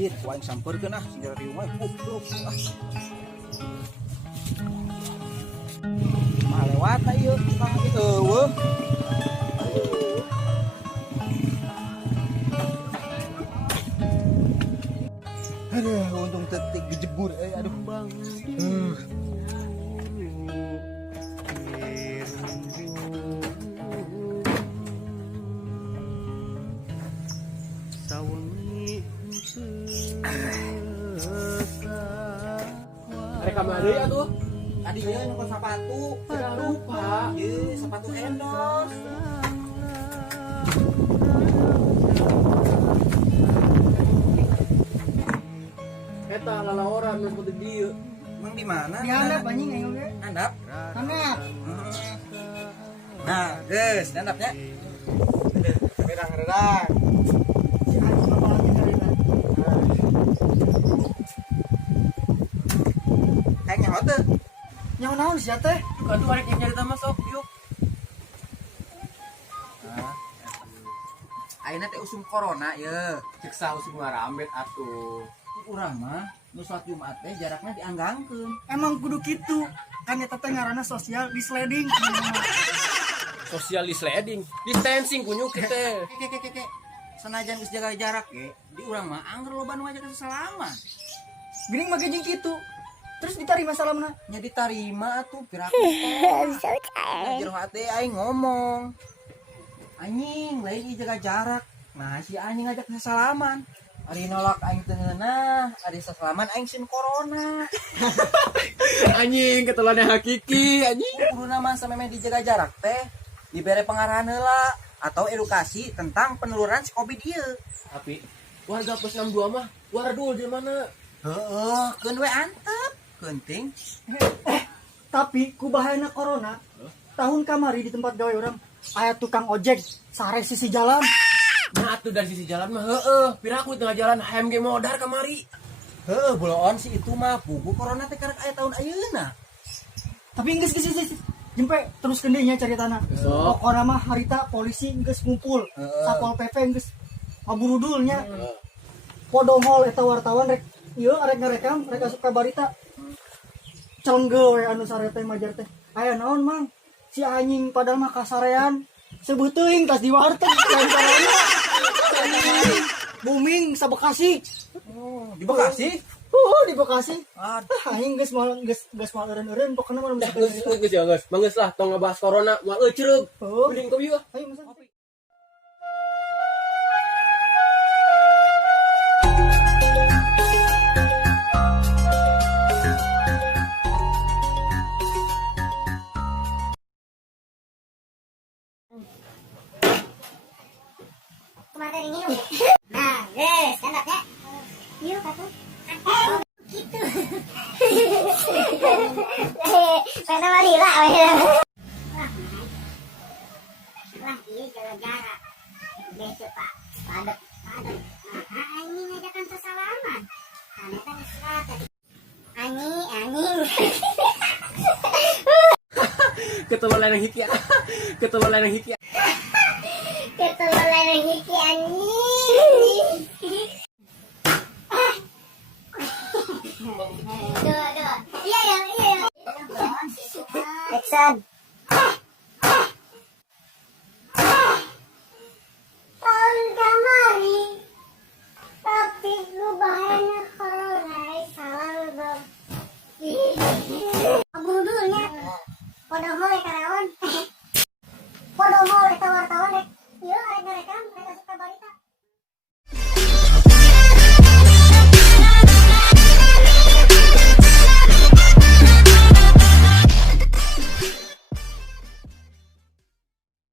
masjid waing samperkeun ah singgah di rumah mah lewat ieu tukang eueuh aduh untung tetik dijebur aduh Mereka mari atuh. tadi ya nyokot sepatu Jangan lupa. sepatu endorse Eta lalaoran nu putih dieu. emang di mana Dihandap anjing aing oge. handap Handap. nah geus handapnya redang Si anjing kepalanya karena. kayak nyawa tuh Nyawa naon sia teh? Aduh arek yang nyari tama sok yuk. ayeuna teh usum corona ya Cek saus rambet atuh. urang mah nu salat Jumat teh jaraknya dianggangkeun Emang kudu kitu. Kan eta teh ngaranna social disliding. Social distancing, distancing kunyu kita. keke sanajan geus jaga jarak ge di urang mah angger loba nu ngajakan salaman Geuning mah jeung kitu. Terus ditarima salamna. nya ditarima atuh piraku jero hate aing ngomong anjing lain ieu jaga jarak nah si anjing ngajak salaman ari nolak aing teu ngeunah ari sasalaman aing sin corona Anjing ketelannya hakiki anjing. kuduna mah samemeh dijaga jarak teh dibere pengarahan heula atau edukasi tentang peneluran si Covid ieu Tapi warga plus 62 mah waradul di mana? heeh keun we antep genting Tapi ku bahayana corona. Tahun kamari di tempat gawe orang aya tukang ojek sare sisi jalan. Nah atuh dari sisi jalan mah heueuh, piraku tengah jalan HMG modar kamari. heeh buloon si itu mah buku corona teh karek aya tahun ayeuna Tapi geus jempe terus kendenya caritana. Sok. Pokona mah harita polisi geus ngumpul. Satpol PP geus ngaburudulnya. Podongol eta wartawan rek ieu arek ngarekam rek asup ka barita. Celenggeu we anu sare teh majar teh. Aya naon mang? Si anjing padahal mah kasarean. Sebeuteung tas di warteg lain corona. Booming sa Bekasi. di Bekasi Di Bekasi. aduh Aing geus mal eureun-eureun pokona mah bisa Geus ya geus, manggeus lah tong ngabahas corona, moal eucereug. Oh. Mending kopi yuk. Ayo mesen. Kemarin ini nah guys handapnya yuk aku gitu karena marila lah iya jaga jarak besok pak padat ini ngajakan sesalaman karena kan istirahat tadi anjing Ketelan yang hiki. Ketelan yang hiki. ketelan hiki anjing Duh. Iya. Action. Tahun kamari, tapi lu bahayanya corona, salah bang. Abudulnya, podongol ya karyawan. Podongol itu wartawan deh.